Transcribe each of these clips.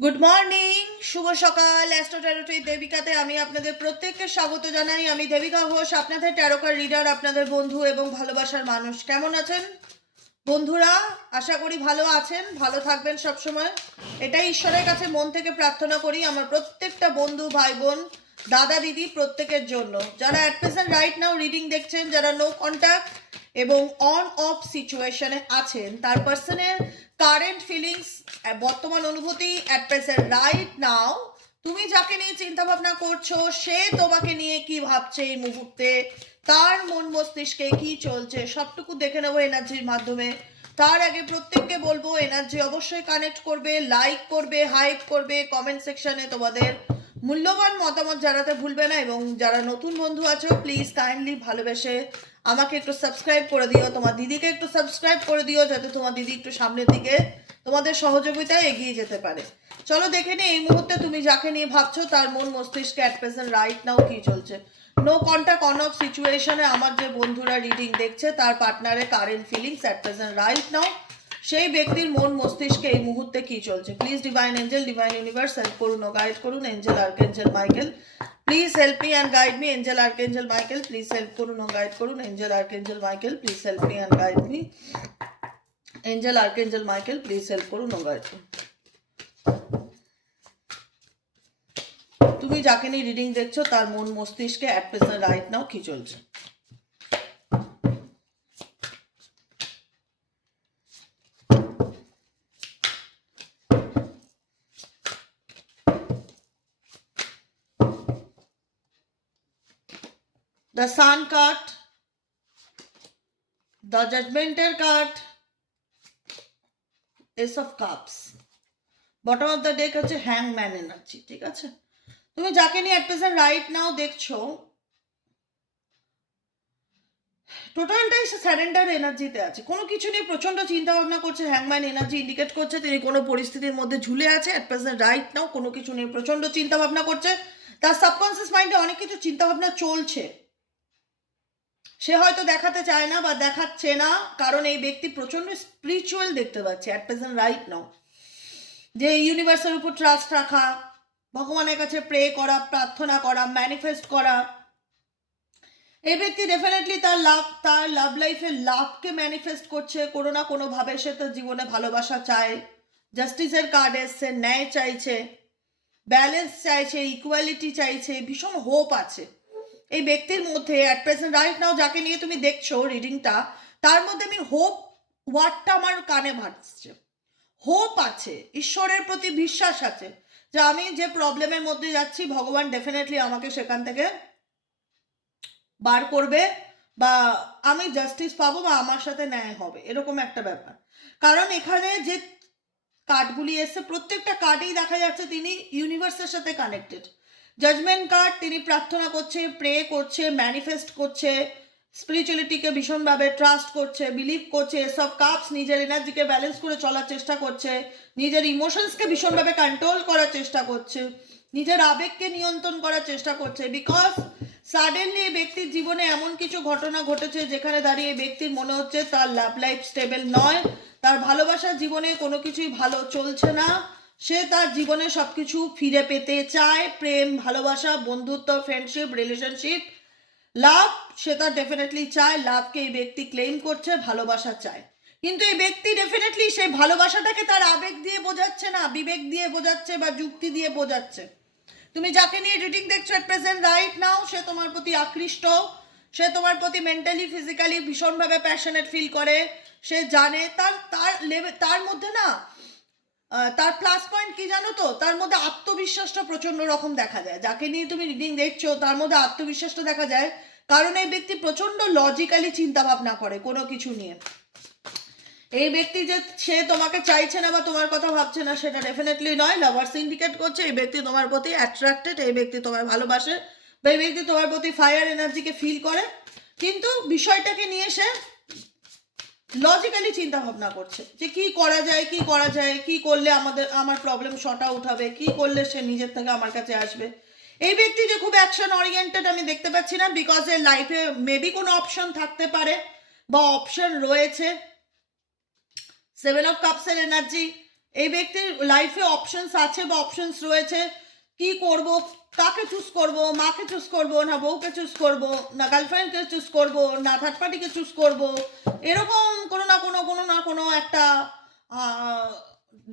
Good morning, শুভ সকাল। Astro ট্যারোটি দেবিকাতে আমি আপনাদের প্রত্যেককে স্বাগত জানাই। আমি দেবিকা ঘোষ, আপনাদের ট্যারোকার রিডার, আপনাদের বন্ধু এবং ভালোবাসার মানুষ। কেমন আছেন বন্ধুরা? আশা করি ভালো আছেন, ভালো থাকবেন সব সময়। এটাই ঈশ্বরের কাছে মন থেকে প্রার্থনা করি আমার প্রত্যেকটা বন্ধু, ভাই বোন, দাদা দিদি প্রত্যেকের জন্য। যারা at present right now reading দেখছেন, যারা নো কন্ট্যাক্ট এবং অন অফ সিচুয়েশনে আছেন, তার পার্সনের কারেন্ট ফিলিংস, বর্তমান অনুভূতি অ্যাট প্রেজেন্ট রাইট নাও, তুমি যাকে নিয়ে চিন্তা ভাবনা করছো সে তোমাকে নিয়ে কি ভাবছে এই মুহূর্তে, তার মন মস্তিষ্কে কি চলছে, সবটুকু দেখে নেবো এনার্জির মাধ্যমে। তার আগে প্রত্যেককে বলবো এনার্জি অবশ্যই কানেক্ট করবে, লাইক করবে, হাইপ করবে, কমেন্ট সেকশনে তোমাদের মূল্যবান মতামত জানাতে ভুলবে না। এবং যারা নতুন বন্ধু আছো, প্লিজ কাইন্ডলি ভালোবেসে আমাকে একটু সাবস্ক্রাইব করে দিও, তোমার দিদিকে একটু সাবস্ক্রাইব করে দিও, যাতে তোমার দিদি একটু সামনের দিকে তোমাদের সহযোগিতায় এগিয়ে যেতে পারে। চলো দেখে নি এই মুহূর্তে তুমি যাকে নিয়ে ভাবছো তার মন মস্তিষ্কে অ্যাট প্রেজেন্ট রাইট নাও কি চলছে। নো কন্ট্যাক্ট অন অফ সিচুয়েশনে আমার যে বন্ধুরা রিডিং দেখছে তার পার্টনারের current feelings at present right now, সেই ব্যক্তির মন মস্তিষ্কে এই মুহূর্তে কি চলছে। Please divine angel, divine universe help করুন ও গাইড করুন। Angel archangel Michael, please help me and guide me. Angel archangel Michael, please help করুন ও গাইড করুন। Angel archangel Michael, please help me and guide me. Angel archangel Michael, please help করুন ও guide করুন। তুমি যাকে নিয়ে রিডিং দেখছো তার মন মস্তিষ্কে অ্যাট প্রেজেন্ট রাইট নাও কি চলছে। The Sun card, the Judgmental card, Ace of Cups, bottom of the deck হচ্ছে হ্যাংম্যান এনার্জি। ঠিক আছে, তুমি যাকে নিয়ে অ্যাট প্রেজেন্ট রাইট নাও দেখছো টোটালটাই সে স্যারেন্ডার এনার্জিতে আছে, কোনো কিছু নিয়ে প্রচন্ড চিন্তা ভাবনা করছে। হ্যাংম্যান এনার্জি ইন্ডিকেট করছে তিনি কোনো পরিস্থিতির মধ্যে ঝুলে আছে অ্যাট প্রেজেন্ট রাইট নাও, কোনো কিছু নিয়ে প্রচন্ড চিন্তা ভাবনা করছে। তার সাবকনসিয়াস মাইন্ডে অনেক কিছু চিন্তা ভাবনা চলছে, সে হয়তো দেখাতে চায় না বা দেখাচ্ছে না, কারণ এই ব্যক্তি প্রচন্ড স্পিরিচুয়াল দেখতে পাচ্ছে অ্যাট প্রেজেন্ট রাইট নাও। যে ইউনিভার্সের উপর ট্রাস্ট রাখা, ভগবানের কাছে প্রে করা, প্রার্থনা করা, ম্যানিফেস্ট করা। এই ব্যক্তি ডেফিনেটলি তার লাভ লাইফে লাভকে ম্যানিফেস্ট করছে কোনো না কোনোভাবে। সে তার জীবনে ভালোবাসা চায়, জাস্টিসের কার্ড এসছে, ন্যায় চাইছে, ব্যালেন্স চাইছে, ইকুয়ালিটি চাইছে, ভীষণ হোপ আছে এই ব্যক্তির মধ্যে অ্যাট প্রেজেন্ট রাইট নাও। যাকে নিয়ে তুমি দেখছো রিডিংটা, তার মধ্যে আমি হোপ ওয়ার্ডটা আমার কানে ভাসছে। হোপ আছে, ঈশ্বরের প্রতি বিশ্বাস আছে যে আমি যে প্রবলেমের মধ্যে যাচ্ছি ভগবান ডেফিনেটলি আমাকে সেখান থেকে বার করবে, বা আমি জাস্টিস পাবো, বা আমার সাথে ন্যায় হবে, এরকম একটা ব্যাপার। কারণ এখানে যে কার্ডগুলি এসছে প্রত্যেকটা কার্ডেই দেখা যাচ্ছে তিনি ইউনিভার্সের সাথে কানেক্টেড। জাজমেন্ট কার্ড, তিনি প্রার্থনা করছে, প্রে করছে, ম্যানিফেস্ট করছে, স্পিরিচুয়ালিটিকে ভীষণভাবে ট্রাস্ট করছে, বিলিভ করছে। সব কাপস, নিজের এনার্জিকে ব্যালেন্স করে চলার চেষ্টা করছে, নিজের ইমোশনসকে ভীষণভাবে কন্ট্রোল করার চেষ্টা করছে, নিজের আবেগকে নিয়ন্ত্রণ করার চেষ্টা করছে। বিকজ সাডেনলি এই ব্যক্তির জীবনে এমন কিছু ঘটনা ঘটেছে যেখানে দাঁড়িয়ে ব্যক্তির মনে হচ্ছে তার লাভ লাইফ স্টেবল নয়, তার ভালোবাসার জীবনে কোনো কিছুই ভালো চলছে না। সে তার জীবনে সবকিছু ফিরে পেতে চায়, প্রেম, ভালোবাসা, বন্ধুত্ব, ফ্রেন্ডশিপ, রিলেশনশিপ, লাভ, সে তার ডেফিনেটলি চায়। লাভকে এই ব্যক্তি ক্লেম করছে, ভালোবাসা চায়। কিন্তু এই ব্যক্তি ডেফিনেটলি সেই ভালোবাসাটাকে তার আবেগ দিয়ে বোঝাচ্ছে না, বিবেক দিয়ে বোঝাচ্ছে বা যুক্তি দিয়ে বোঝাচ্ছে। তুমি যাকে নিয়ে রিডিং দেখছো এট প্রেজেন্ট রাইট নাও, সে তোমার প্রতি আকৃষ্ট, সে তোমার প্রতি মেন্টালি ফিজিক্যালি ভীষণভাবে প্যাশনেট ফিল করে। সে জানে তার তার লেভেল, তার মধ্যে না তার প্লাস পয়েন্ট কি জানো তো, তার মধ্যে আত্মবিশ্বাসটা প্রচন্ড রকম দেখা যায়। যাকে নিয়ে তুমি রিডিং দেখছো তার মধ্যে আত্মবিশ্বাসটা দেখা যায়, কারণ এই ব্যক্তি প্রচন্ড লজিক্যালি চিন্তা ভাবনা করে কোনো কিছু নিয়ে। এই ব্যক্তি যে সে তোমাকে চাইছে না বা তোমার কথা ভাবছে না সেটা ডেফিনেটলি নয়। লাভার্স ইন্ডিকেট করছে এই ব্যক্তি তোমার প্রতি অ্যাট্রাক্টেড, এই ব্যক্তি তোমায় ভালোবাসে, বা এই ব্যক্তি তোমার প্রতি ফায়ার এনার্জিকে ফিল করে। কিন্তু বিষয়টাকে নিয়ে সে লজিক্যালি চিন্তা ভাবনা করছে যে কি করা যায়, কি করা যায়, কি করলে আমার প্রবলেম শর্ট আউট হবে, কি করলে সে নিজের থেকে আমার কাছে আসবে। এই ব্যক্তি যে খুব অ্যাকশন ওরিয়েন্টেড আমি দেখতে পাচ্ছি না, বিকজ এর লাইফে মেবি কোনো অপশন থাকতে পারে বা অপশন রয়েছে। সেভেন অফ কাপসের এনার্জি, এই ব্যক্তির লাইফে অপশনস আছে বা অপশনস রয়েছে, কি করব, কাকে চুজ করব, মাকে চুজ করব না বউকে চুজ করব না গার্লফ্রেন্ডকে চুজ করব না থার্ড পার্টিকে চুজ করব, এরকম কোনো একটা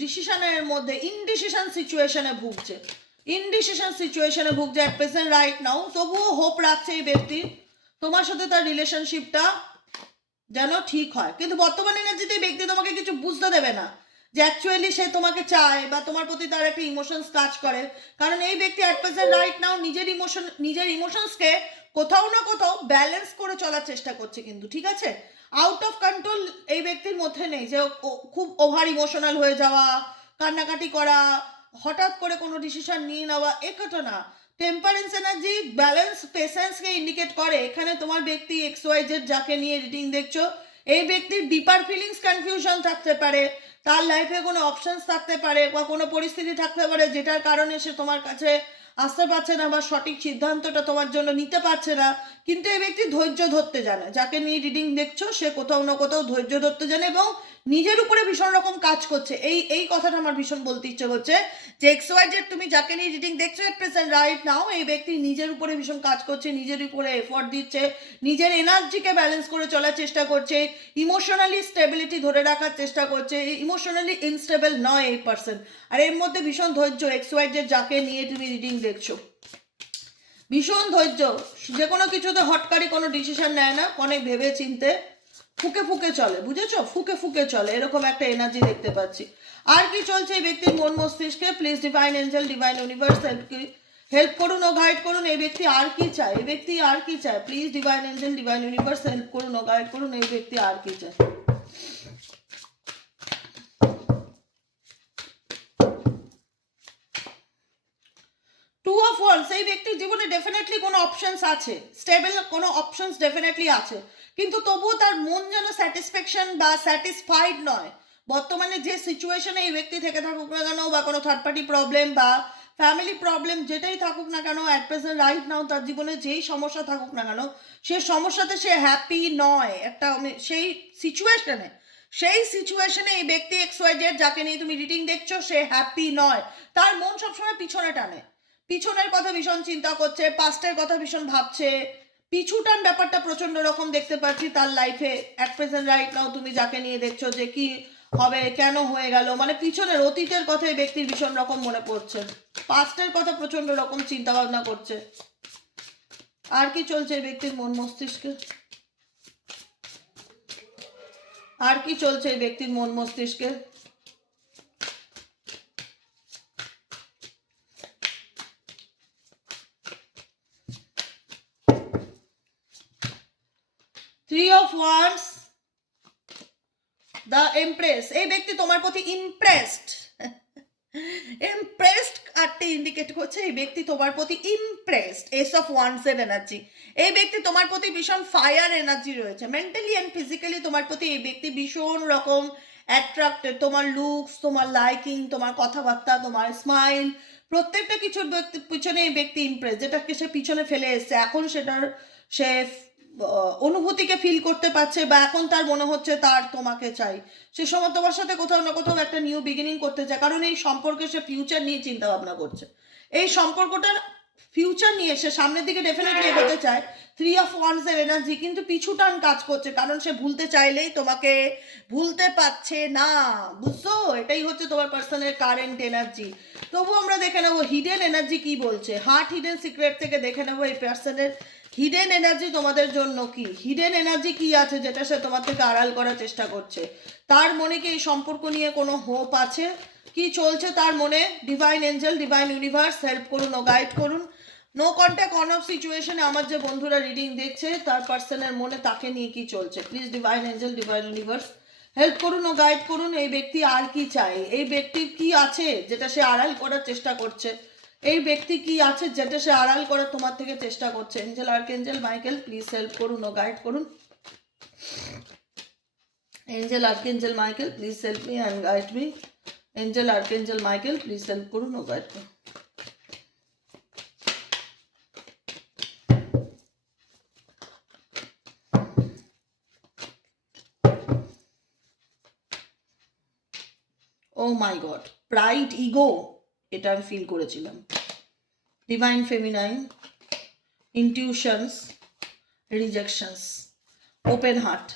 ডিসিশনের মধ্যে ইনডিসিশন সিচুয়েশনে ভুগছে, অ্যাট প্রেজেন্ট রাইট নাও। তবুও হোপ রাখছে এই ব্যক্তি তোমার সাথে তার রিলেশনশিপটা যেন ঠিক হয়। কিন্তু বর্তমান এনার্জিতে এই ব্যক্তি তোমাকে কিছু বুঝতে দেবে না যে অ্যাকচুয়ালি সে তোমাকে চায় বা তোমার প্রতি তার একটা ইমোশনস কাজ করে। কারণ এই ব্যক্তি অ্যাট প্রেজেন্ট রাইট নাও নিজের ইমোশনসকে কোথাও না কোথাও ব্যালেন্স করে চলার চেষ্টা করছে, কিন্তু ঠিক আছে, আউট অফ কন্ট্রোল এই ব্যক্তির মধ্যে নেই যে খুব ওভার ইমোশনাল হয়ে যাওয়া, কান্নাকাটি করা, হঠাৎ করে কোনো ডিসিশন নিয়ে নেওয়া, একটা না। টেম্পারেন্স এনার্জি ব্যালেন্স পেশেন্সকে ইন্ডিকেট করে। এখানে তোমার ব্যক্তি XYZ যাকে নিয়ে রিডিং দেখছো, এই ব্যক্তির ডিপার ফিলিংস কনফিউশন থাকতে পারে, তার লাইফে কোনো অপশনস থাকতে পারে বা কোনো পরিস্থিতি থাকতে পারে যেটার কারণে সে তোমার কাছে আসতে পারছে না বা সঠিক সিদ্ধান্তটা তোমার জন্য নিতে পারছে না। কিন্তু এই ব্যক্তি ধৈর্য ধরতে জানে, যাকে নিয়ে রিডিং দেখছো সে কোথাও না কোথাও ধৈর্য ধরতে জানে এবং নিজের উপরে ভীষণ রকম কাজ করছে। এই কথাটা আমার ভীষণ বলতে ইচ্ছে করছে যে XYZ তুমি যাকে নিয়ে রিডিং দেখছো এট প্রেজেন্ট রাইট নাও, এই ব্যক্তি নিজের উপরে ভীষণ কাজ করছে, নিজের উপরে এফোর্ট দিচ্ছে, নিজের এনার্জিকে ব্যালেন্স করে চলার চেষ্টা করছে, ইমোশনালি স্টেবিলিটি ধরে রাখার চেষ্টা করছে, ইমোশনালি ইনস্টেবল নয় এই পার্সন। আর এর মধ্যে ভীষণ ধৈর্য, XYZ যাকে নিয়ে তুমি রিডিং দেখছো ভীষণ ধৈর্য, যে কোনো কিছুতে হটকারি কোনো ডিসিশন নেয় না, অনেক ভেবে চিনতে ফুকে চলে, বুঝেছো, ফুকে চলে, এরকম একটা এনার্জি দেখতে পাচ্ছি। আর কি চলছে এই ব্যক্তির মন মস্তিষ্কে? Please divine angel, divine universe help করুন ও গাইড করুন। এই ব্যক্তি আর কি চায়? Please divine angel, divine universe help করুন ও গাইড করুন। এই ব্যক্তি আর কি চায়? টু অফ ওয়ান্ডস, এই ব্যক্তির জীবনে ডেফিনেটলি কোনো অপশনস আছে, স্টেবল কোনো অপশনস ডেফিনেটলি আছে, কিন্তু তবুও তার মন যেন স্যাটিসফ্যাকশন বা স্যাটিসফাইড নয়। বর্তমানে যে সিচুয়েশনে এই ব্যক্তি থেকে থাকুক না কেন বা কোনো থার্ড পার্টি প্রবলেম বা ফ্যামিলি প্রবলেম যেটাই থাকুক না কেন, অ্যাট প্রেজেন্ট রাইট নাও তার জীবনে যেই সমস্যা থাকুক না কেন, সে সমস্যাতে সে হ্যাপি নয়। একটা সেই সিচুয়েশনে এই ব্যক্তি XYZ যাকে নিয়ে তুমি রিডিং দেখছো সে হ্যাপি নয়। তার মন সবসময় পিছনে টানে, পিছনের কথা ভীষণ চিন্তা করছে, পাস্টের কথা ভীষণ ভাবছে, পিছুটান ব্যাপারটা প্রচন্ড রকম দেখতে পাচ্ছি তার লাইফে অ্যাট প্রেজেন্ট রাইট নাও। তুমি যাকে নিয়ে দেখছো যে কি হবে, কেন হয়ে গেল, মানে পিছনের অতীতের কথা এই ব্যক্তির ভীষণ রকম মনে পড়ছে, পাস্টের কথা প্রচন্ড রকম চিন্তা ভাবনা করছে। আর কি চলছে এই ব্যক্তির মন মস্তিষ্কে? আর কি চলছে এই ব্যক্তির মন মস্তিষ্কে? Three of wands, the empress, এই ব্যক্তি তোমার প্রতি ইমপ্রেসড আরটি ইন্ডিকেট করছে এই ব্যক্তি তোমার প্রতি ইমপ্রেসড। এস অফ ওয়ান্ডস এর এনার্জি, এই ব্যক্তি তোমার প্রতি ভীষণ ফায়ার এনার্জি রয়েছে, মেন্টালি অ্যান্ড ফিজিক্যালি তোমার প্রতি এই ব্যক্তি ভীষণ রকম অ্যাট্রাক্টেড। তোমার লুকস, তোমার লাইকিং, তোমার কথাবার্তা, তোমার স্মাইল, প্রত্যেকটা কিছুর পিছনে এই ব্যক্তি ইমপ্রেস। যেটাকে সে পিছনে ফেলে এসছে এখন সেটার সে অনুভূতিকে ফিল করতে পারছে বা এখন তার মনে হচ্ছে তার তোমাকে চাই, সে সময় তোমার সাথে কোথাও না কোথাও একটা নিউ বিগিনিং করতে চায়, কারণ এই সম্পর্কে সে ফিউচার নিয়ে চিন্তা ভাবনা করছে, এই সম্পর্কটার ফিউচার নিয়ে সে সামনের দিকে ডেফিনেটলি এগোতে চায়। থ্রি অফ ওয়ান্ডস এর এনার্জি কিন্তু পিছুটান কাজ করছে, কারণ সে ভুলতে চাইলেই তোমাকে ভুলতে পারছে না, বুঝছো? এটাই হচ্ছে তোমার পার্সনের কারেন্ট এনার্জি। তবু আমরা দেখে নেবো হিডেন এনার্জি কি বলছে, হার্ট হিডেন সিক্রেট থেকে দেখে নেবো এই পার্সনের হিডেন এনার্জি তোমাদের জন্য কি, হিডেন এনার্জি কি আছে যেটা সে তোমার থেকে আড়াল করার চেষ্টা করছে। তার মনে কি এই সম্পর্ক নিয়ে কোনো হোপ আছে? কি চলছে তার মনে? Divine angel, divine universe help করুন ও গাইড করুন। নো কন্ট্যাক্ট অন অফ সিচুয়েশনে আমার যে বন্ধুরা রিডিং দেখছে তার পার্সনের মনে তাকে নিয়ে কি চলছে, please divine angel, divine universe help করুন ও গাইড করুন। এই ব্যক্তি আর কি চায়? এই ব্যক্তির কি আছে যেটা সে আড়াল করার চেষ্টা করছে? এই ব্যক্তি কি আছে যেটা সে আড়াল করে তোমার থেকে চেষ্টা করছে? Angel, archangel Michael please help করুন ও গাইড করুন। Angel, archangel Michael please help me and guide me. Angel, archangel Michael please help করুন ও গাইড করুন। Oh my god, pride, ego, এটা আমি ফিল করেছিলাম। Divine feminine, intuitions, rejections, open heart.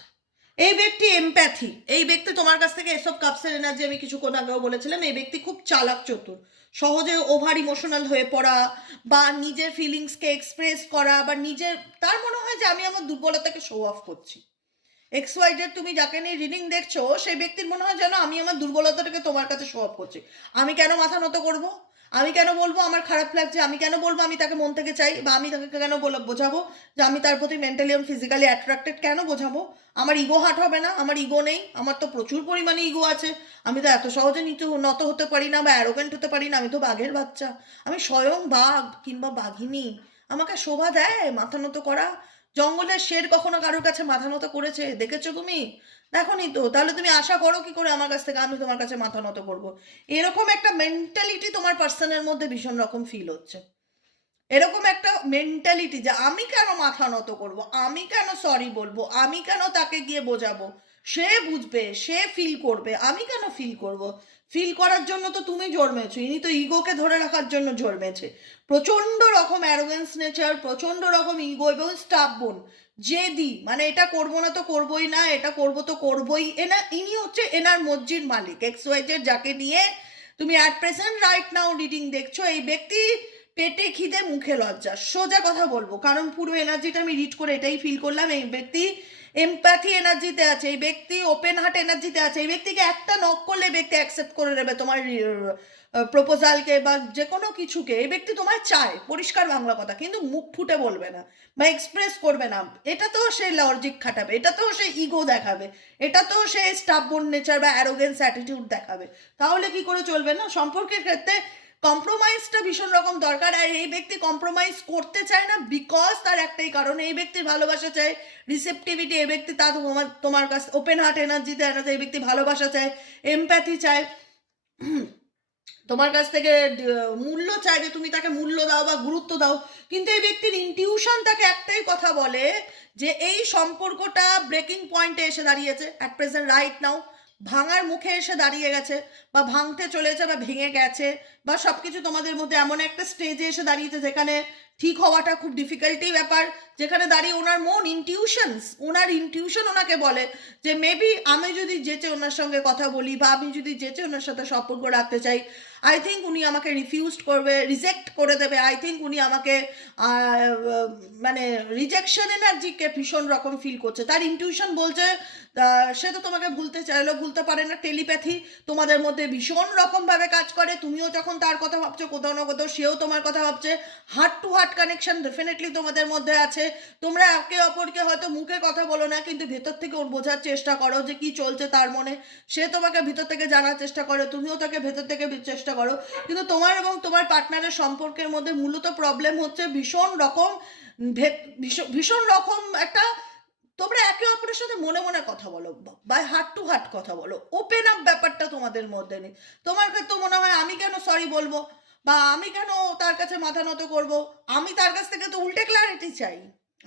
এই ব্যক্তি এমপ্যাথি, এই ব্যক্তি তোমার কাছ থেকে এসব কাপসের এনার্জি আমি কিছুক্ষণ আগেও বলেছিলাম, এই ব্যক্তি খুব চালাক চতুর, সহজে ওভার ইমোশনাল হয়ে পড়া বা নিজের ফিলিংসকে এক্সপ্রেস করা বা নিজের, তার মনে হয় যে আমি আমার দুর্বলতাকে শো অফ করছি। XYZ তুমি যাকে নিয়ে রিডিং দেখছো সেই ব্যক্তির মনে হয় যেন আমি আমার দুর্বলতাটাকে তোমার কাছে শো অফ করছি। আমি কেন মাথা নত করব? আমি কেন বলবো আমার খারাপ লাগছে? আমি কেন বলবো আমি তাকে মন থেকে চাই? বা আমি তাকে কেন বোঝাবো যে আমি তার প্রতি মেন্টালি এবং ফিজিক্যালি অ্যাট্রাক্টেড? কেন বোঝাবো? আমার ইগো হার্ট হবে না? আমার ইগো নেই? আমার তো প্রচুর পরিমাণে ইগো আছে। আমি তো এত সহজে নত হতে পারি না বা অ্যারোগেন্ট হতে পারি না। আমি তো বাঘের বাচ্চা, আমি স্বয়ং বাঘ কিংবা বাঘিনী। আমাকে শোভা দেয় মাথা নত করা? জঙ্গলের শের কখনো কারোর কাছে মাথা নত করেছে দেখেছো তুমি? দেখোনি তো। তাহলে তুমি আশা করো কি করে আমার কাছ থেকে আমি তোমার কাছে মাথা নত করবো? এরকম একটা মেন্টালিটি তোমার পার্সনের মধ্যে ভীষণ রকম ফিল হচ্ছে। এরকম একটা মেন্টালিটি যে আমি কেন মাথা নত করব, আমি কেন সরি বলবো, আমি কেন তাকে গিয়ে বোঝাবো, সে বুঝবে, সে ফিল করবে, আমি কেন ফিল করব? ফিল করার জন্য তো তুমি জন্মেছো, ইনি তো ইগোকে ধরে রাখার জন্য জন্মেছে। প্রচণ্ড রকম অ্যারোগেন্স নেচার, প্রচণ্ড রকম ইগো এবং স্টাববোন, জেদি, মানে এটা করবো না তো করবোই না, এটা করবো তো করবোই। ইনি হচ্ছে এনার মর্জির মালিক। XYZ যাকে নিয়ে তুমি at present right now reading দেখছো, এই ব্যক্তি পেটে খিদে মুখে লজ্জা, সোজা কথা বলবো, কারণ পুরো এনার্জিটা আমি রিড করে এটাই ফিল করলাম। এই ব্যক্তি এমপ্যাথি এনার্জিতে আছে, এই ব্যক্তি ওপেন হার্ট এনার্জিতে আছে, এই ব্যক্তিকে একটা নক করলে ব্যক্তি অ্যাকসেপ্ট করে নেবে তোমার প্রপোজালকে বা যে কোনো কিছুকে। এই ব্যক্তি তোমায় চায়, পরিষ্কার বাংলা কথা, কিন্তু মুখ ফুটে বলবে না বা এক্সপ্রেস করবে না। এটা তো সে লজিক খাটাবে, এটা তো সে ইগো দেখাবে, এটা তো সে স্টাববোন নেচার বা অ্যারোগেন্স অ্যাটিটিউড দেখাবে। তাহলে কি করে চলবে? না, সম্পর্কের ক্ষেত্রে কম্প্রোমাইজটা ভীষণ রকম দরকার। আর এই ব্যক্তি কম্প্রোমাইজ করতে চায় না বিকজ তার একটাই কারণ, এই ব্যক্তির ভালোবাসা চায়, রিসেপটিভিটি। এই ব্যক্তি তা তোমার কাছ ওপেন হার্ট এনার্জিতে আছে, এই ব্যক্তি ভালোবাসা চায়, এমপ্যাথি চায়, তোমার কাছ থেকে মূল্য চায় যে তুমি তাকে মূল্য দাও বা গুরুত্ব দাও। কিন্তু এই ব্যক্তির ইনটিউশন তাকে একটাই কথা বলে যে এই সম্পর্কটা ব্রেকিং পয়েন্টে এসে দাঁড়িয়েছে, অ্যাট প্রেজেন্ট রাইট নাও ভাঙার মুখে এসে দাঁড়িয়ে গেছে বা ভাঙতে চলেছে বা ভেঙে গেছে, বা সব কিছু তোমাদের মধ্যে এমন একটা স্টেজে এসে দাঁড়িয়েছে যেখানে ঠিক হওয়াটা খুব ডিফিকাল্টি ব্যাপার। যেখানে দাঁড়িয়ে ওনার ওনার ইনটিউশন ওনাকে বলে যে মেবি আমি যদি যেচে ওনার সঙ্গে কথা বলি বা আমি যদি যেচে ওনার সাথে সম্পর্ক রাখতে চাই, আই থিঙ্ক উনি আমাকে রিফিউজড করবে, রিজেক্ট করে দেবে। আই থিঙ্ক উনি আমাকে মানে রিজেকশন এনার্জিকে ভীষণ রকম ফিল করছে। তার ইনটিউশন বলছে সে তো তোমাকে ভুলতে চাইলেও ভুলতে পারে না। টেলিপ্যাথি তোমাদের মধ্যে ভীষণ রকমভাবে কাজ করে, তুমিও যখন তার কথা ভাবছো কোথাও না কোথাও সেও তোমার কথা ভাবছে। Heart to heart connection definitely তোমাদের মধ্যে আছে। তোমরা একে অপরকে হয়তো মুখে কথা বলো না, কিন্তু ভেতর থেকে ওর বোঝার চেষ্টা করো যে কি চলছে তার মনে। সে তোমাকে ভিতর থেকে জানার চেষ্টা করে, তুমিও তাকে ভেতর থেকে চেষ্টা করো। কিন্তু তোমার এবং তোমার পার্টনারের সম্পর্কের মধ্যে মূলত প্রবলেম হচ্ছে ভীষণ রকম ভীষণ রকম একটা, তোমরা একে অপরের সাথে মনে মনে কথা বলো বা হার্ট টু হার্ট কথা বলো, ওপেন আপ ব্যাপারটা তোমাদের মধ্যে নেই। তোমার কাছে তো মনে হয় আমি কেন সরি বলবো বা আমি কেন তার কাছে মাথা নত করব, আমি তার কাছ থেকে তো উল্টে ক্ল্যারিটি চাই।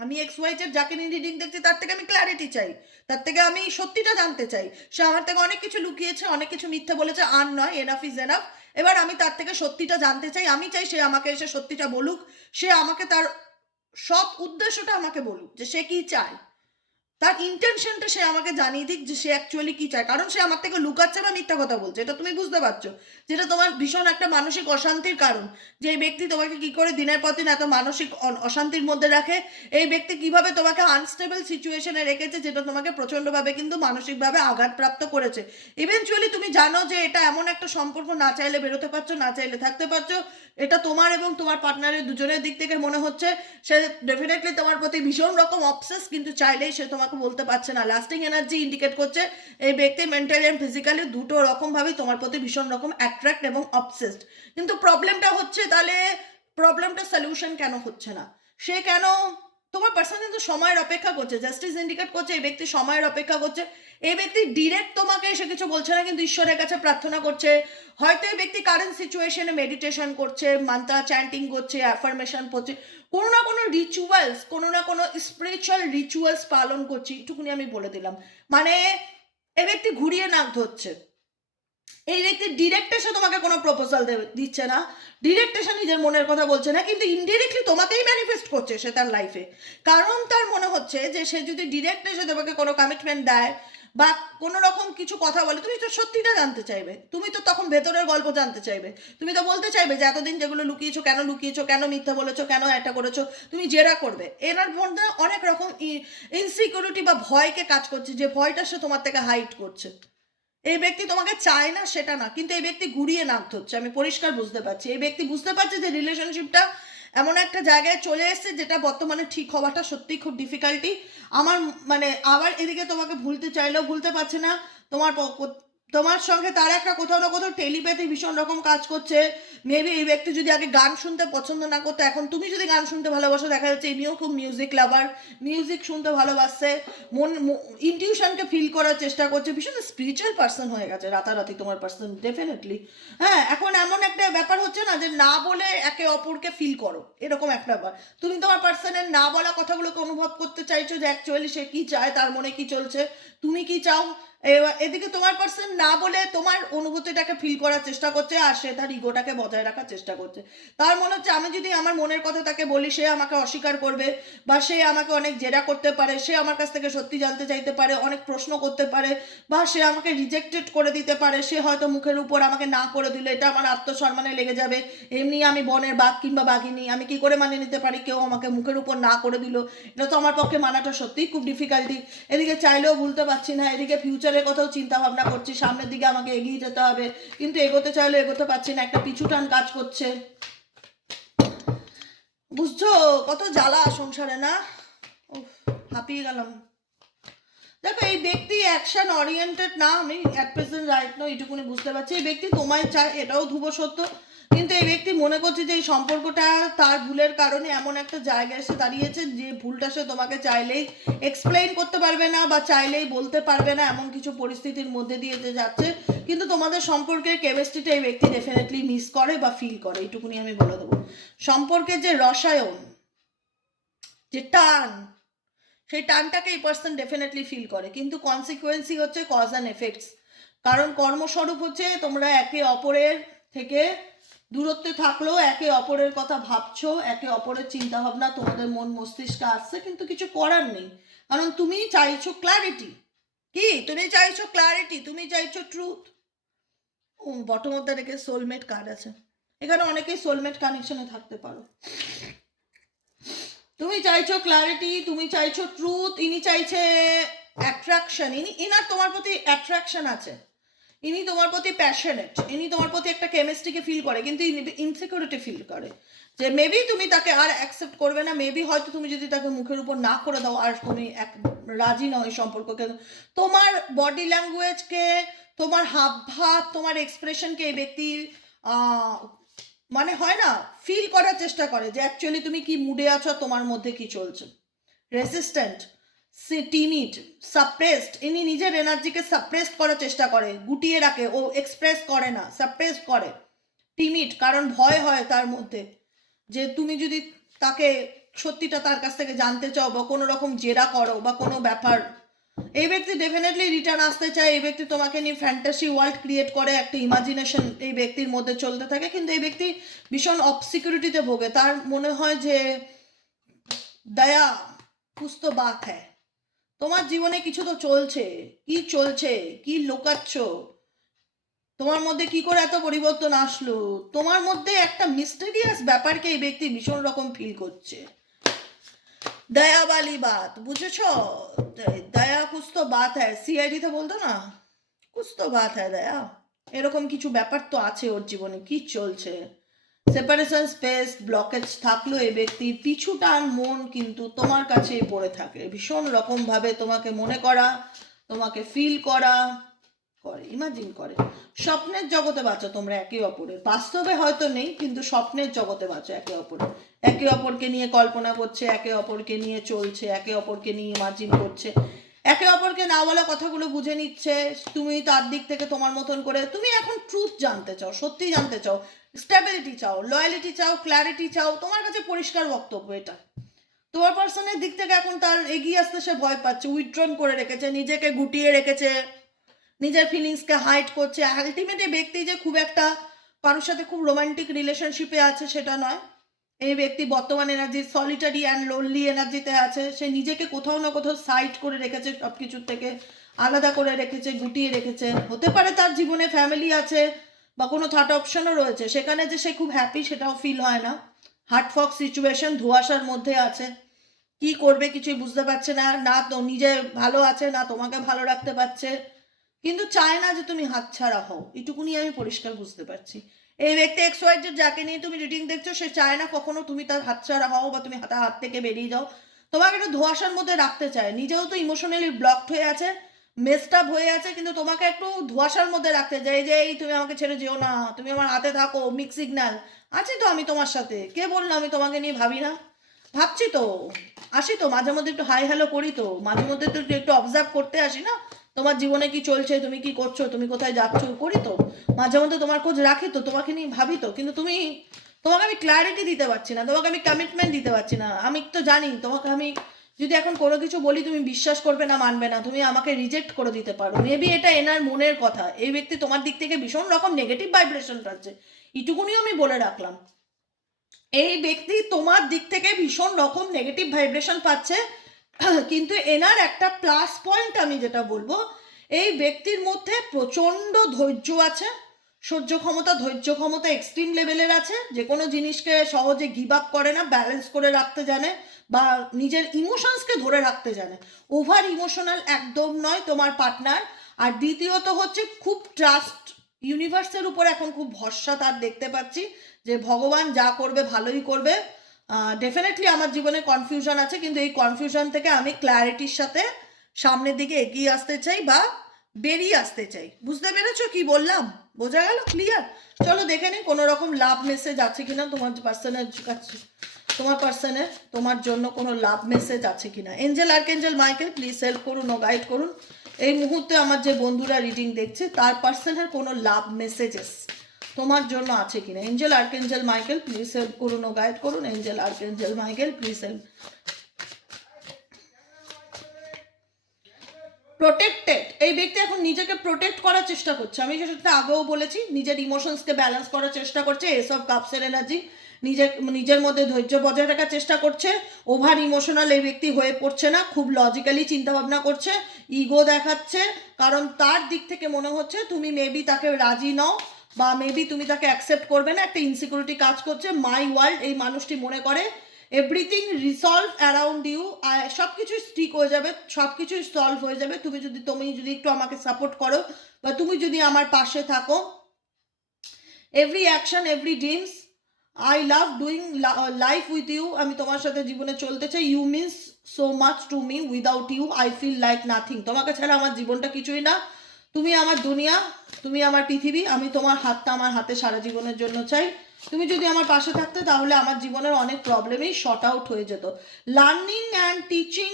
আমি XYZ যাকে নিয়ে রিডিং দেখছি তার থেকে আমি ক্ল্যারিটি চাই, তার থেকে আমি সত্যিটা জানতে চাই। সে আমার থেকে অনেক কিছু লুকিয়েছে, অনেক কিছু মিথ্যে বলেছে, আর নয়, এনাফ ইজ এনাফ। এবার আমি তার থেকে সত্যিটা জানতে চাই, আমি চাই সে আমাকে এসে সত্যিটা বলুক, সে আমাকে তার সব উদ্দেশ্যটা আমাকে বলুক যে সে কি চায়, তার ইন্টেনশনটা সে আমাকে জানিয়ে দিক যে সে অ্যাকচুয়ালি কি চায়। কারণ সে আমার থেকে লুকাচ্ছে না, মিথ্যা কথা বলছে, এটা তুমি বুঝতে পারছো, যেটা তোমার ভীষণ একটা মানসিক অশান্তির কারণ। যে এই ব্যক্তি তোমাকে কি করে দিনের পর দিন এত মানসিক অশান্তির মধ্যে রাখে, এই ব্যক্তি কিভাবে তোমাকে আনস্টেবল সিচুয়েশনে রেখেছে, যেটা তোমাকে প্রচণ্ডভাবে কিন্তু মানসিকভাবে আঘাতপ্রাপ্ত করেছে। ইভেনচুয়ালি তুমি জানো যে এটা এমন একটা সম্পর্ক, না চাইলে বেরোতে পারছো, না চাইলে থাকতে পারছো। এটা তোমার এবং তোমার পার্টনারের দুজনের দিক থেকে মনে হচ্ছে সে ডেফিনেটলি তোমার প্রতি ভীষণ রকম অবসেস, কিন্তু চাইলেই সে তোমাকে বলতে পারছে না। লাস্টিং এনার্জি ইন্ডিকেট করছে এই ব্যক্তি মেন্টালি অ্যান্ড ফিজিক্যালি দুটো রকমভাবেই তোমার প্রতি ভীষণ রকম অ্যাট্রাক্ট এবং অবসেসড। কিন্তু প্রবলেমটা হচ্ছে, তাহলে প্রবলেমটা সলিউশন কেন হচ্ছে না? সে কেন, তোমার পার্সন কিন্তু সময়ের অপেক্ষা করছে, জাস্টিস ইন্ডিকেট করছে এই ব্যক্তি সময়ের অপেক্ষা করছে। এই ব্যক্তি ডিরেক্ট তোমাকে এসে কিছু বলছে না, কিন্তু ঈশ্বরের কাছে প্রার্থনা করছে। হয়তো এই ব্যক্তি কারেন্ট সিচুয়েশনে মেডিটেশন করছে, মান্ত্রা চ্যান্টিং করছে, অ্যাফার্মেশন করছে, কোনো না কোনো রিচুয়ালস, কোনো না কোনো স্পিরিচুয়াল রিচুয়ালস পালন করছি, একটুকুনি আমি বলে দিলাম। মানে এ ব্যক্তি ঘুরিয়ে নাক ধরছে, এই ব্যক্তি ডিরেক্ট এসে তোমাকে কোনো প্রপোজাল দিচ্ছে না, ডিরেক্ট এসে নিজের মনের কথা বলছে না, কিন্তু ইনডিরেক্টলি তোমাকেই ম্যানিফেস্ট করছে সে তার লাইফে। কারণ তার মনে হচ্ছে যে সে যদি ডিরেক্ট এসে তোমাকে কোনো কমিটমেন্ট দেয় বা কোনো রকম কিছু কথা বলে, তুমি তো সত্যিটা জানতে চাইবে, তুমি তো তখন ভেতরের গল্প জানতে চাইবে, তুমি তো বলতে চাইবে যে এতদিন যেগুলো লুকিয়েছো, কেন মিথ্যা বলেছো, কেন এটা করেছো, তুমি জেরা করবে। এনার মধ্যে অনেক রকম ইনসিকিউরিটি বা ভয়কে কাজ করছে, যে ভয়টা সে তোমার থেকে হাইড করছে। এই ব্যক্তি তোমাকে চায় না সেটা না, কিন্তু এই ব্যক্তি ঘুরিয়ে নাক ধরছে, আমি পরিষ্কার বুঝতে পারছি। এই ব্যক্তি বুঝতে পারছে যে রিলেশনশিপটা এমন একটা জায়গায় চলে এসেছে যেটা বর্তমানে ঠিক হওয়াটা সত্যিই খুব ডিফিকাল্টি। আমার মানে আবার এদিকে তোমাকে ভুলতে চাইলেও ভুলতে পারছে না। তোমার তোমার সঙ্গে তার একটা কোথাও না কোথাও টেলিপ্যাথি ভীষণ রকম কাজ করছে। মেবি এই ব্যক্তি যদি আগে গান শুনতে পছন্দ না করতো, এখন তুমি যদি গান শুনতে ভালোবাসো, দেখা যাচ্ছে ইনিও খুব মিউজিক লাভার, মিউজিক শুনতে ভালোবাসছে, ইনটিউশনকে ফিল করার চেষ্টা করছে, ভীষণ স্পিরিচুয়াল পার্সন হয়ে গেছে রাতারাতি তোমার পার্সন, ডেফিনেটলি। হ্যাঁ, এখন এমন একটা ব্যাপার হচ্ছে না যে না বলে একে অপরকে ফিল করো, এরকম একটা ব্যাপার। তুমি তোমার পার্সনের না বলা কথাগুলোকে অনুভব করতে চাইছো, যে অ্যাকচুয়ালি সে কি চায়, তার মনে কি চলছে, তুমি কি চাও। এদিকে তোমার পার্সন না বলে তোমার অনুভূতিটাকে ফিল করার চেষ্টা করছে, আর সে তার ইগোটাকে বজায় রাখার চেষ্টা করছে। তার মনে হচ্ছে আমি যদি আমার মনের কথা তাকে বলি, সে আমাকে অস্বীকার করবে, বা সে আমাকে অনেক জেরা করতে পারে, সে আমার কাছ থেকে সত্যি জানতে চাইতে পারে, অনেক প্রশ্ন করতে পারে, বা সে আমাকে রিজেক্টেড করে দিতে পারে। সে হয়তো মুখের উপর আমাকে না করে দিলে এটা আমার আত্মসম্মানে লেগে যাবে, এমনি আমি বনের বাঘ কিংবা বাঘিনী, আমি কি করে মানিয়ে নিতে পারি কেউ আমাকে মুখের উপর না করে দিল, এটা তো আমার পক্ষে মানাটা সত্যিই খুব ডিফিকাল্টি। এদিকে চাইলেও ভুলতে পারছি না, এদিকে ফিউচারের কথাও চিন্তা ভাবনা করছি, সামনের দিকে আমাকে এগিয়ে যেতে হবে, কিন্তু এগোতে চাইলেও এগোতে পারছি না, একটা পিছুটান কাজ করছে। বুঝছো কত জ্বালা সংসারে না? হাঁপিয়ে গেলাম। দেখো, এই ব্যক্তি অ্যাকশন ওরিয়েন্টেড না, আমি অ্যাট প্রেজেন্ট রাইট নো এইটুকুনি বুঝতে পারছি। এই ব্যক্তি তোমায় চায়, এটাও ধ্রুব সত্য, কিন্তু এই ব্যক্তি মনে করছে যে এই সম্পর্কটা তার ভুলের কারণে এমন একটা জায়গায় এসে দাঁড়িয়েছে যে ভুলটা সে তোমাকে চাইলেই এক্সপ্লেইন করতে পারবে না, বা চাইলেই বলতে পারবে না, এমন কিছু পরিস্থিতির মধ্যে দিয়ে যে যাচ্ছে। কিন্তু তোমাদের সম্পর্কের কেমিস্ট্রিটা এই ব্যক্তি ডেফিনেটলি মিস করে বা ফিল করে, এইটুকুনি আমি বলে দেবো। সম্পর্কের যে রসায়ন, যে টান, সেই টানটাকে এই পার্সন ডেফিনেটলি ফিল করে, কিন্তু কনসিকুয়েন্সি হচ্ছে কজ অ্যান্ড এফেক্টস। কারণ কর্মস্বরূপ হচ্ছে তোমরা একে অপরের থেকে দূরত্বে থাকলেও একে অপরের কথা ভাবছো, একে অপরের চিন্তা ভাবনা তোমাদের মন মস্তিষ্কে আসছে, কিন্তু কিছু করার নেই। কারণ তুমি চাইছো ক্ল্যারিটি। কি তুমি চাইছো? ক্ল্যারিটি, তুমি চাইছো ট্রুথ। বটম অফ দ্য ডেকে সোলমেট কার্ড আছে, এখানে অনেকেই সোলমেট কানেকশনে থাকতে পারো। তুমি চাইছো ক্ল্যারিটি, তুমি চাইছো ট্রুথ, ইনি চাইছে অ্যাট্রাকশন, ইনার তোমার প্রতি অ্যাট্রাকশন আছে, ইনি তোমার প্রতি প্যাশনেট, ইনি তোমার প্রতি একটা কেমিস্ট্রিকে ফিল করে, কিন্তু ইনসিকিউরিটি ফিল করে যে মেবি তুমি তাকে আর অ্যাকসেপ্ট করবে না, মেবি হয়তো তুমি যদি তাকে মুখের উপর না করে দাও আর তুমি রাজি নও এই সম্পর্ককে। তোমার বডি ল্যাঙ্গুয়েজকে, তোমার হাব ভাব, তোমার এক্সপ্রেশনকে এই ব্যক্তির মানে হয় না ফিল করার চেষ্টা করে যে অ্যাকচুয়ালি তুমি কি মুডে আছো, তোমার মধ্যে কি চলছে। রেসিস্ট্যান্ট, টিমিড, সাপ্রেসড, ইনি নিজের এনার্জিকে সাপ্রেসড করার চেষ্টা করে, গুটিয়ে রাখে, ও এক্সপ্রেস করে না, সাপ্রেস করে। টিমিড কারণ ভয় হয় তার মধ্যে, যে তুমি যদি তাকে সত্যিটা তার কাছ থেকে জানতে চাও বা কোনো রকম জেরা করো বা কোনো ব্যাপার, এই ব্যক্তি ডেফিনেটলি রিটার্ন আসতে চায়। এই ব্যক্তি তোমাকে নিয়ে ফ্যান্টাসি ওয়ার্ল্ড ক্রিয়েট করে, একটা ইমাজিনেশন এই ব্যক্তির মধ্যে চলতে থাকে, কিন্তু এই ব্যক্তি ভীষণ অবসিকিউরিটিতে ভোগে। তার মনে হয় যে দয়া কুছ তো বাত হ্যায়, তোমার জীবনে কিছু তো চলছে, কি চলছে, কি লুকাচ্ছ, তোমার মধ্যে কি করে এত পরিবর্তন আসলো, তোমার মধ্যে একটা মিস্টেরিয়াস ব্যাপারকে এই ব্যক্তি ভীষণ রকম ফিল করছে। দয়া वाली बात, বুঝেছো? দয়া কুছ তো বাত হ্যায়, সিআইডিতে বলতো না কুছ তো বাত হ্যায় দয়া, এরকম কিছু ব্যাপার তো আছে ওর জীবনে। কি চলছে? সেপারেশন স্পেস ব্লকেজ থাকলো এই ব্যক্তির, পিছু টান মন কিন্তু তোমার কাছেই পড়ে থাকে, ভীষণ রকমভাবে তোমাকে মনে করা, তোমাকে ফিল করা করে, ইমাজিন করে। স্বপ্নের জগতে বাঁচো তোমরা একে অপরের, বাস্তবে হয়তো নেই, কিন্তু স্বপ্নের জগতে বাঁচো একে অপরের, একে অপরকে নিয়ে কল্পনা করছে, একে অপরকে নিয়ে চলছে, একে অপরকে নিয়ে ইমাজিন করছে, একে অপরকে না বলা কথাগুলো বুঝে নিচ্ছে, তুমি তার দিক থেকে তোমার মতন করে। তুমি এখন ট্রুথ জানতে চাও, সত্যি জানতে চাও, স্টেবিলিটি চাও, লয়ালিটি চাও, ক্ল্যারিটি চাও, তোমার কাছে পরিষ্কার বক্তব্য এটা। তোমার পার্সনের দিক থেকে এখন তার এগিয়ে আসতে সে ভয় পাচ্ছে, উইথড্রন করে রেখেছে, নিজেকে গুটিয়ে রেখেছে, নিজের ফিলিংসকে হাইড করছে। আলটিমেট এই ব্যক্তি যে খুব একটা কারোর সাথে খুব রোমান্টিক রিলেশনশিপে আছে সেটা নয়। এই ব্যক্তি বর্তমান এনার্জি সলিটারি অ্যান্ড লোনলি এনার্জিতে আছে। সে নিজেকে কোথাও না কোথাও সাইড করে রেখেছে, সব কিছুর থেকে আলাদা করে রেখেছে, গুটিয়ে রেখেছে। হতে পারে তার জীবনে ফ্যামিলি আছে বা কোনো থার্ড অপশনও রয়েছে, সেখানে যে সে খুব হ্যাপি সেটাও ফিল হয় না। হার্টফক সিচুয়েশন, ধোঁয়াশার মধ্যে আছে, কি করবে কিছুই বুঝতে পারছে না, না তো নিজে ভালো আছে না তোমাকে ভালো রাখতে পারছে, কিন্তু চায় না যে তুমি হাতছাড়া হও, এটুকুনি আমি পরিষ্কার বুঝতে পারছি। এই ব্যক্তি এক্স ওয়াই জেড যাকে নিয়ে তুমি রিডিং দেখছো, সে চায় না কখনো তুমি তার হাতছাড়া হও বা তুমি হাত থেকে বেরিয়ে যাও। তোমাকে একটু ধোঁয়াশার মধ্যে রাখতে চায়, নিজেও তো ইমোশনালি ব্লকড হয়ে আছে, মেসড আপ হয়ে আছে, কিন্তু তোমাকে একটু ধোঁয়াশার মধ্যে রাখতে চাই যে এই তুমি আমাকে ছেড়ে যেও না, তুমি আমার হাতে থাকো, মিক্স সিগন্যাল আছি তো আমি তোমার সাথে, কে বললো আমি তোমাকে নিয়ে ভাবি না, ভাবছি তো, আসি তো মাঝে মধ্যে একটু হাই হ্যালো করি তো, মাঝে মধ্যে তো একটু অবজার্ভ করতে আসি না তোমার জীবনে কি চলছে, তুমি কি করছো, তুমি কোথায় যাচ্ছ, করি তো মাঝে মধ্যে, তোমার খোঁজ রাখি তো, তোমাকে নিয়ে ভাবি তো, কিন্তু তোমাকে আমি ক্ল্যারিটি দিতে পারছি না, তোমাকে আমি কমিটমেন্ট দিতে পারছি না। আমি তো জানি তোমাকে আমি যদি এখন কোনো কিছু বলি তুমি বিশ্বাস করবে না, মানবে না, তুমি আমাকে রিজেক্ট করে দিতে পারো, মেবি এটা এনার মনের কথা। এই ব্যক্তি তোমার দিক থেকে ভীষণ রকম নেগেটিভ ভাইব্রেশন পাচ্ছে, এটুকুনিও আমি বলে রাখলাম। এই ব্যক্তি তোমার দিক থেকে ভীষণ রকম নেগেটিভ ভাইব্রেশন পাচ্ছে, কিন্তু এনার একটা প্লাস পয়েন্ট আমি যেটা বলবো, এই ব্যক্তির মধ্যে প্রচণ্ড ধৈর্য আছে, সহ্য ক্ষমতা, ধৈর্য ক্ষমতা এক্সট্রিম লেভেলের আছে, যে কোনো জিনিসকে সহজে গিভ আপ করে না, ব্যালেন্স করে রাখতে জানে বা নিজের ইমোশনসকে ধরে রাখতে জানে। ওভার ইমোশনাল একদম নয় তোমার পার্টনার। আর দ্বিতীয়ত হচ্ছে খুব ট্রাস্ট, ইউনিভার্সের উপর এখন খুব ভরসা তার দেখতে পাচ্ছি, যে ভগবান যা করবে ভালোই করবে। ডেফিনেটলি আমার জীবনে কনফিউশন আছে, কিন্তু এই কনফিউশন থেকে আমি ক্ল্যারিটির সাথে সামনের দিকে এগিয়ে আসতে চাই বা বেরিয়ে আসতে চাই। বুঝতে পেরেছো কি বললাম? বোঝা গেল? ক্লিয়ার? চলো দেখে নিই কোনো রকম লাভ মেসেজ আছে কিনা তোমার পার্সনের কাছে, তোমার জন্য কোনো লাভ মেসেজ আছে কিনা। Angel archangel Michael please help করুন ও গাইড করুন এই মুহূর্তে আমার যে বন্ধুরা রিডিং দেখছে তার পার্সনের কোনো লাভ মেসেজেস তোমার জন্য আছে কিনা। Angel archangel Michael please help করুন ও গাইড করুন। Angel archangel Michael please help. Protected, এই ব্যক্তি এখন নিজেকে প্রোটেক্ট করার চেষ্টা করছে, আমি সেটা আগেও বলেছি, নিজের ইমোশনসকে ব্যালেন্স করার চেষ্টা করছে, এসব কাপসের এনার্জি নিজের মধ্যে ধৈর্য বজায় রাখার চেষ্টা করছে। ওভার ইমোশনাল এই ব্যক্তি হয়ে পড়ছে না, খুব লজিক্যালি চিন্তা ভাবনা করছে, ইগো দেখাচ্ছে, কারণ তার দিক থেকে মনে হচ্ছে তুমি মেবি তাকে রাজি নও বা মেবি তুমি তাকে অ্যাকসেপ্ট করবে না, একটা ইনসিকিউরিটি কাজ করছে। মাই ওয়ার্ল্ড এই মানুষটি মনে করে এভরিথিং রিসলভ অ্যারাউন্ড ইউ, সব কিছুই ঠিক হয়ে যাবে, সব কিছুই সলভ হয়ে যাবে তুমি যদি একটু আমাকে সাপোর্ট করো বা তুমি যদি আমার পাশে থাকো। Every action, every dreams, I love doing life with you, আমি তোমার সাথে জীবনে চলতে চাই। You means so much to me, without you I feel like nothing, তোমাকে ছাড়া আমার জীবনটা কিছুই না, তুমি আমার দুনিয়া, তুমি আমার পৃথিবী, আমি তোমার হাতটা আমার হাতে সারা জীবনের জন্য চাই। তুমি যদি আমার পাশে থাকতে তাহলে আমার জীবনের অনেক প্রবলেমই শর্ট আউট হয়ে যেত। লার্নিং অ্যান্ড টিচিং,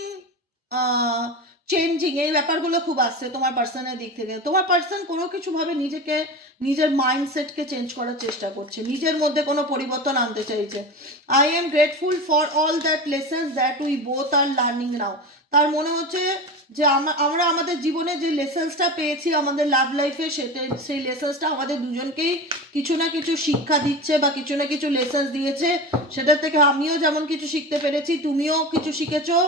চেঞ্জিং, এই ব্যাপারগুলো খুব আসছে তোমার পার্সনের দিক থেকে। তোমার পার্সন কোনো কিছুভাবে নিজের মাইন্ডসেটকে চেঞ্জ করার চেষ্টা করছে, নিজের মধ্যে কোনো পরিবর্তন আনতে চাইছে। I am grateful for all that lessons that we both are learning now, তার মনে হচ্ছে যে আমরা আমাদের জীবনে যে লেসেন্সটা পেয়েছি আমাদের লাভ লাইফে, সেই লেসেন্সটা আমাদের দুজনকেই কিছু না কিছু শিক্ষা দিচ্ছে বা কিছু না কিছু লেসেন্স দিয়েছে, সেটার থেকে আমিও যেমন কিছু শিখতে পেরেছি, তুমিও কিছু শিখেছো।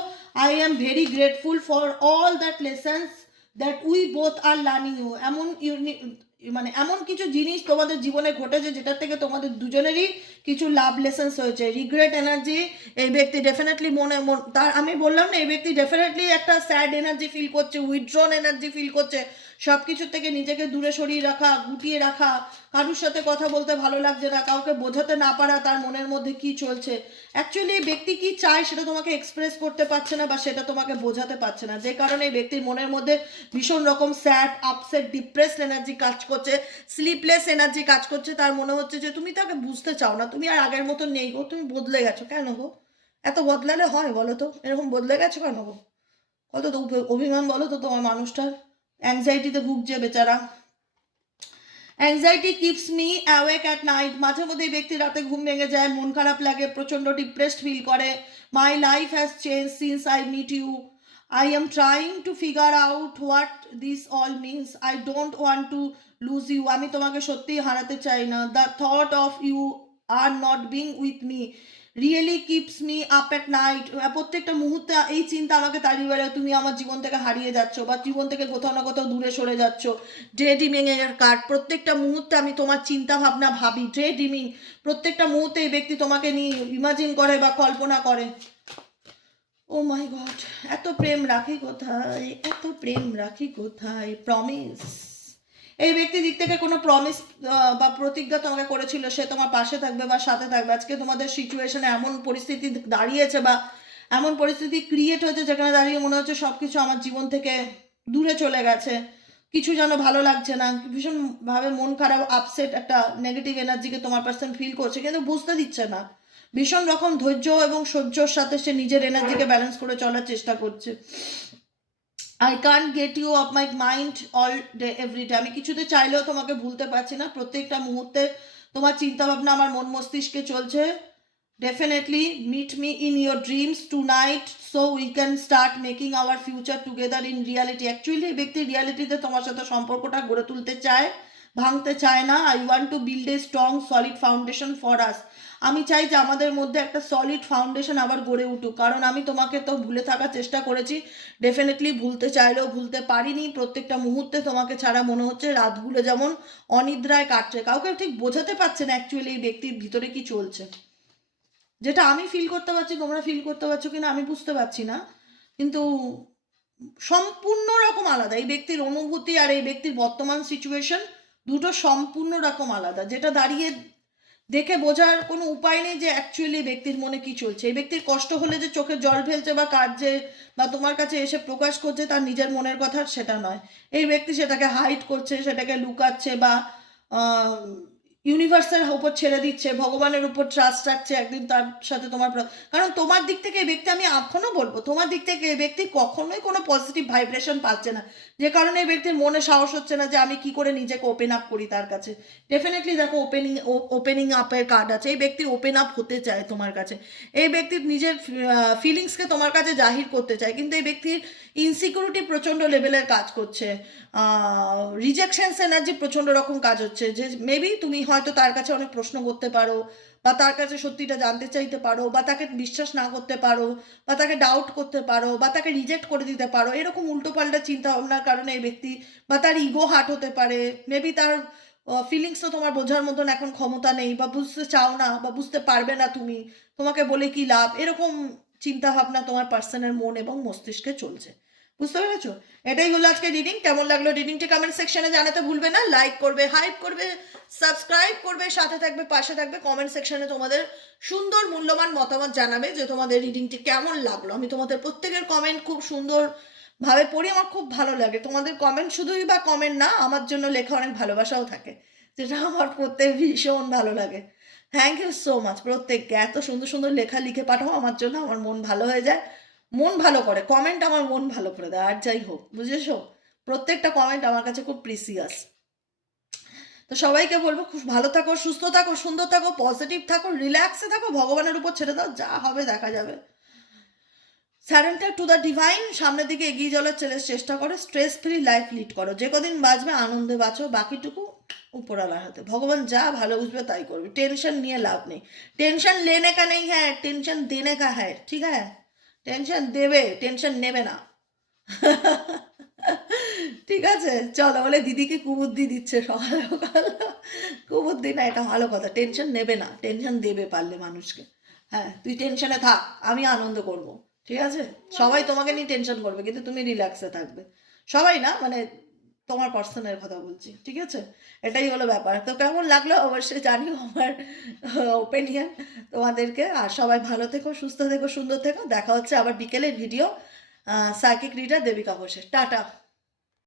I am very grateful for all that lessons that we both are learning you, এমন কিছু জিনিস তোমাদের জীবনে ঘটেছে যেটার থেকে তোমাদের দুজনেরই কিছু লাভ লেসেন্স হয়েছে। রিগ্রেট এনার্জি, এই ব্যক্তি ডেফিনেটলি তার আমি বললাম না, এই ব্যক্তি ডেফিনেটলি একটা স্যাড এনার্জি ফিল করছে, উইথড্রন এনার্জি ফিল করছে, সব কিছুর থেকে নিজেকে দূরে সরিয়ে রাখা, গুটিয়ে রাখা, কারোর সাথে কথা বলতে ভালো লাগছে না, কাউকে বোঝাতে না পারা তার মনের মধ্যে কি চলছে। অ্যাকচুয়ালি এই ব্যক্তি কি চায় সেটা তোমাকে এক্সপ্রেস করতে পারছে না বা সেটা তোমাকে বোঝাতে পারছে না, যে কারণে এই ব্যক্তির মনের মধ্যে ভীষণ রকম স্যাড, আপসেট, ডিপ্রেসড এনার্জি কাজ করছে, স্লিপলেস এনার্জি কাজ করছে। তার মনে হচ্ছে যে তুমি তাকে বুঝতে চাও না, তুমি আর আগের মতো নেই গো, তুমি বদলে গেছো। কেন গো এত বদলালে হয় বলো তো, এরকম বদলে গেছো কেন গো? কত তো অভিমান বলো তো তোমার মানুষটার, অ্যাংজাইটিতে ভুগছে বেচারা। Anxiety keeps me awake at night, মাঝে মধ্যে এই ব্যক্তি রাতে ঘুম ভেঙে যায়, মন খারাপ লাগে, প্রচণ্ড ডিপ্রেসড ফিল করে। My life has change since I meet you, I am trying to figure out what this all means. I don't want to lose you. আমি তোমাকে সত্যি হারাতে চাই না. The thought of you are not being with me really keeps me up at night. প্রত্যেকটা মুহূর্তে এই চিন্তা আমাকে তাড়িয়ে বেড়ায়, তুমি আমার জীবন থেকে হারিয়ে যাচ্ছ বা জীবন থেকে কোথাও না কোথাও দূরে সরে যাচ্ছ। ডে ড্রিমিং এর কার্ড, প্রত্যেকটা মুহূর্তে আমি তোমার চিন্তা ভাবনা ভাবি। ডে ড্রিমিং, প্রত্যেকটা মুহূর্তে এই ব্যক্তি তোমাকে নিয়ে ইমাজিন করে বা কল্পনা করে। ও মাই গড, এত প্রেম রাখি কোথায়, এত প্রেম রাখি কোথায়। প্রমিস, এই ব্যক্তির দিক থেকে কোনো প্রমিস বা প্রতিজ্ঞা তোমাকে করেছিল সে তোমার পাশে থাকবে বা সাথে থাকবে। আজকে তোমাদের সিচুয়েশনে এমন পরিস্থিতি দাঁড়িয়েছে বা এমন পরিস্থিতি ক্রিয়েট হয়েছে যেখানে দাঁড়িয়ে মনে হচ্ছে সব কিছু আমার জীবন থেকে দূরে চলে গেছে, কিছু যেন ভালো লাগছে না, ভীষণভাবে মন খারাপ, আপসেট, একটা নেগেটিভ এনার্জিকে তোমার পার্সন ফিল করছে কিন্তু বুঝতে দিচ্ছে না। ভীষণ রকম ধৈর্য এবং সহ্যর সাথে সে নিজের এনার্জিকে ব্যালেন্স করে চলার চেষ্টা করছে। I can't get you off my mind all day every day. আমি কিছুতে চাইলেও তোমাকে ভুলতে পারছি না, প্রত্যেকটা মুহূর্তে তোমার চিন্তাভাবনা আমার মন মস্তিষ্কে চলছে। Definitely meet me in your dreams tonight so we can start making our future together in reality. Actually এই ব্যক্তি রিয়ালিটিতে তোমার সাথে সম্পর্কটা গড়ে তুলতে চায়, ভাঙতে চায় না। I want to build a strong solid foundation for us. আমি চাই যে আমাদের মধ্যে একটা সলিড ফাউন্ডেশন আবার গড়ে উঠুক, কারণ আমি তোমাকে তো ভুলে থাকার চেষ্টা করেছি, ডেফিনেটলি ভুলতে চাইলেও ভুলতে পারিনি। প্রত্যেকটা মুহূর্তে তোমাকে ছাড়া মনে হচ্ছে রাতগুলো যেমন অনিদ্রায় কাটছে, কাউকে ঠিক বোঝাতে পারছে না অ্যাকচুয়ালি এই ব্যক্তির ভিতরে কি চলছে। যেটা আমি ফিল করতে পারছি তোমরা ফিল করতে পারছো কিনা আমি বুঝতে পারছি না, কিন্তু সম্পূর্ণ রকম আলাদা এই ব্যক্তির অনুভূতি আর এই ব্যক্তির বর্তমান সিচুয়েশন, দুটো সম্পূর্ণ রকম আলাদা, যেটা দাঁড়িয়ে দেখে বোঝার কোনো উপায় নেই যে অ্যাকচুয়ালি ব্যক্তির মনে কি চলছে। এই ব্যক্তির কষ্ট হলে যে চোখে জল ফেলছে বা কাঁদছে বা তোমার কাছে এসে প্রকাশ করছে তার নিজের মনের কথা, সেটা নয়। এই ব্যক্তি সেটাকে হাইড করছে, সেটাকে লুকাচ্ছে বা ইউনিভার্সের উপর ছেড়ে দিচ্ছে, ভগবানের উপর ট্রাস্ট রাখছে একদিন তার সাথে তোমার। কারণ তোমার দিক থেকে এই ব্যক্তি, আমি এখনও বলবো তোমার দিক থেকে এই ব্যক্তি কখনোই কোনো পজিটিভ ভাইব্রেশন পাচ্ছে না, যে কারণে এই ব্যক্তির মনে সাহস হচ্ছে না যে আমি কি করে নিজেকে ওপেন আপ করি তার কাছে। ডেফিনেটলি দেখো ওপেনিং আপের কার্ড আছে, এই ব্যক্তি ওপেন আপ হতে চায় তোমার কাছে, এই ব্যক্তি নিজের ফিলিংসকে তোমার কাছে জাহির করতে চায়, কিন্তু এই ব্যক্তির ইনসিকিউরিটি প্রচণ্ড লেভেলের কাজ করছে, রিজেকশনস এনার্জি প্রচণ্ড রকম কাজ হচ্ছে, যে মেবি তুমি হয়তো তার কাছে অনেক প্রশ্ন করতে পারো বা তার কাছে সত্যিটা জানতে চাইতে পারো বা তাকে বিশ্বাস না করতে পারো বা তাকে ডাউট করতে পারো বা তাকে রিজেক্ট করে দিতে পারো, এরকম উল্টোপাল্টা চিন্তা ভাবনার কারণে এই ব্যক্তি, বা তার ইগো হার্ট হতে পারে, মেবি তার ফিলিংসও তোমার বোঝার মতন এখন ক্ষমতা নেই বা বুঝতে চাও না বা বুঝতে পারবে না তুমি, তোমাকে বলে কি লাভ, এরকম চিন্তা ভাবনা তোমার পার্সনের মন এবং মস্তিষ্কে চলছে। বুঝতে পেরেছো? এটাই হলো আজকে রিডিং। কেমন লাগলো রিডিংটি কমেন্ট সেকশনে জানাতে ভুলবে না, লাইক করবে, হাইপ করবে, সাবস্ক্রাইব করবে, সাথে থাকবে, পাশে থাকবে। কমেন্ট সেকশনে তোমাদের সুন্দর মূল্যবান মতামত জানাবে যে তোমাদের রিডিংটি কেমন লাগলো। আমি তোমাদের প্রত্যেকের কমেন্ট খুব সুন্দর ভাবে পড়ি, আমার খুব ভালো লাগে। তোমাদের কমেন্ট শুধুই বা কমেন্ট না, আমার জন্য লেখা অনেক ভালোবাসাও থাকে, যেটা আমার প্রত্যেক ভীষণ ভালো লাগে। থ্যাংক ইউ সো মাচ প্রত্যেককে, এত সুন্দর সুন্দর লেখা লিখে পাঠাও আমার জন্য, আমার মন ভালো হয়ে যায়, মন ভালো করে কমেন্ট, আমার মন ভালো করে দেয়। আর যাই হোক, বুঝেছো, প্রত্যেকটা কমেন্ট আমার কাছে খুব প্রিসিয়াস। তো সবাইকে বলবো খুব ভালো থাকো, সুস্থ থাকো, সুন্দর থাকো, পজিটিভ থাকো, রিল্যাক্সে থাকো, ভগবানের উপর ছেড়ে দাও, যা হবে দেখা যাবে। সারেন্ডার টু দ্য ডিভাইন, সামনের দিকে এগিয়ে চলার চেষ্টা করো, স্ট্রেস ফ্রি লাইফ লিড করো, যে কদিন বাঁচবে আনন্দে বাঁচো, বাকিটুকু উপরওয়ালার হাতে, ভগবান যা ভালো বুঝবে তাই করবে। টেনশন নিয়ে লাভ নেই, টেনশন লেনে কা নেই হ্যাঁ, টেনশন দেনে কা হ্যাঁ, ঠিক হ্যাঁ, টেনশন দেবে, টেনশন নেবে না। ঠিক আছে, চলো, বলে দিদিকে কুবুদ্ধি দিচ্ছে সকাল সকাল, কুবুদ্ধি না, এটা ভালো কথা, টেনশন নেবে না, টেনশন দেবে পারলে মানুষকে। হ্যাঁ, তুই টেনশনে থাক, আমি আনন্দ করব, ঠিক আছে? সবাই তোমাকে নিয়ে টেনশন করবে কিন্তু তুমি রিল্যাক্সে থাকবে, সবাই না, মানে তোমার পার্সনের কথা বলছি, ঠিক আছে? এটাই হলো ব্যাপার। তো কেমন লাগলো অবশ্যই জানিও আমার ওপিনিয়ন তোমাদেরকে। আর সবাই ভালো থেকো, সুস্থ থেকো, সুন্দর থেকো। দেখা হচ্ছে আবার বিকেলের ভিডিও সাইকিক রিডার দেবিকা ঘোষের। টাটা।